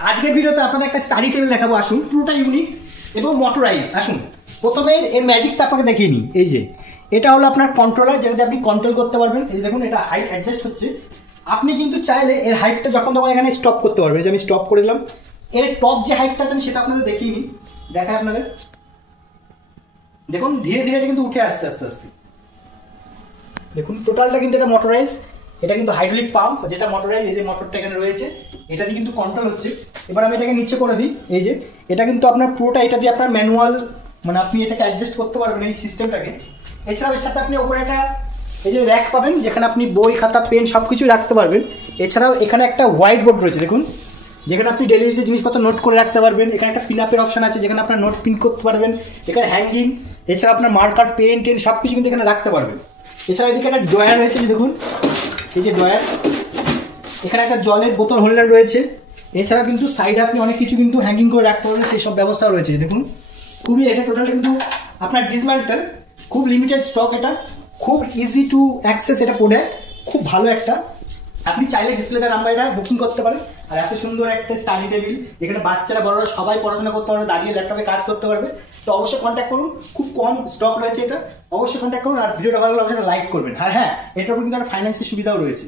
আজকের ভিডিওতে আপনাদের একটা স্টাডি টেবিল দেখাবো। আসুন, পুরোটা ইউনিক এবং মোটরাইজ। আসুন, প্রথমে এর ম্যাজিকটা আপনাকে দেখিয়ে নিই। এই যে এটা হলো আপনার কন্ট্রোলার, যেটাতে আপনি কন্ট্রোল করতে পারবেন। এই দেখুন, এটা হাইট অ্যাডজাস্ট হচ্ছে। আপনি কিন্তু চাইলে এর হাইটটা যখন তখন এখানে স্টপ করতে পারবেন। যে আমি স্টপ করে দিলাম। এর টপ যে হাইটটা আছে সেটা আপনাদের দেখিয়ে নিই, দেখায় আপনাদের। দেখুন, ধীরে ধীরে এটা কিন্তু উঠে আসছে আস্তে আস্তে। দেখুন, টোটালটা কিন্তু এটা মোটরাইজ। এটা কিন্তু হাইড্রোলিক পাম্প, যেটা মোটরাইজ। এই যে মোটরটা এখানে রয়েছে, এটা দিয়ে কিন্তু কন্ট্রোল হচ্ছে। এবার আমি এটাকে নিচে করে দিই। এই যে এটা কিন্তু আপনার পুরোটা, এটা দিয়ে আপনার ম্যানুয়াল, মানে আপনি এটাকে অ্যাডজাস্ট করতে পারবেন এই সিস্টেমটাকে। এছাড়াও এর সাথে আপনি ওপরে একটা এই যে র্যাক পাবেন, যেখানে আপনি বই, খাতা, পেন সব কিছুই রাখতে পারবেন। এছাড়াও এখানে একটা হোয়াইট বোর্ড রয়েছে, দেখুন, যেখানে আপনি ডেলি ইউজের জিনিসপত্র নোট করে রাখতে পারবেন। এখানে একটা পিন আপের অপশন আছে, যেখানে আপনার নোট প্রিন্ট করতে পারবেন। এখানে হ্যাঙ্গিং, এছাড়া আপনার মার্কার, পেন টেন সব কিছু কিন্তু এখানে রাখতে পারবেন। এছাড়া এদিকে একটা ড্রয়ার রয়েছে, দেখুন, এই যে ড্রয়ার। এখানে একটা জলের বোতল হোল্ডার রয়েছে। এছাড়া কিন্তু সাইডে আপনি অনেক কিছু কিন্তু হ্যাঙ্গিং করে রাখতে পারবেন, সেই সব ব্যবস্থা রয়েছে। দেখুন, খুবই এটা টোটাল কিন্তু আপনার ডিসম্যান্টেল, খুব লিমিটেড স্টক। এটা খুব ইজি টু অ্যাক্সেস, এটা প্রোডাক্ট খুব ভালো একটা। আপনি চাইলে ডিসপ্লেতে নাম্বার এটা বুকিং করতে পারেন। আর এত সুন্দর একটা স্টাডি টেবিল, এখানে বাচ্চারা বড়রা সবাই পড়াশোনা করতে পারবে, দাঁড়িয়ে ল্যাপটপে কাজ করতে পারবে। তো অবশ্যই কন্ট্যাক্ট করুন, খুব কম স্টক রয়েছে এটা। অবশ্যই কন্ট্যাক্ট করুন, আর ভিডিওটা ভালো লাগলে অবশ্যই লাইক করবেন। আর হ্যাঁ, এটার উপর কিন্তু একটা ফাইন্যান্সের সুবিধাও রয়েছে।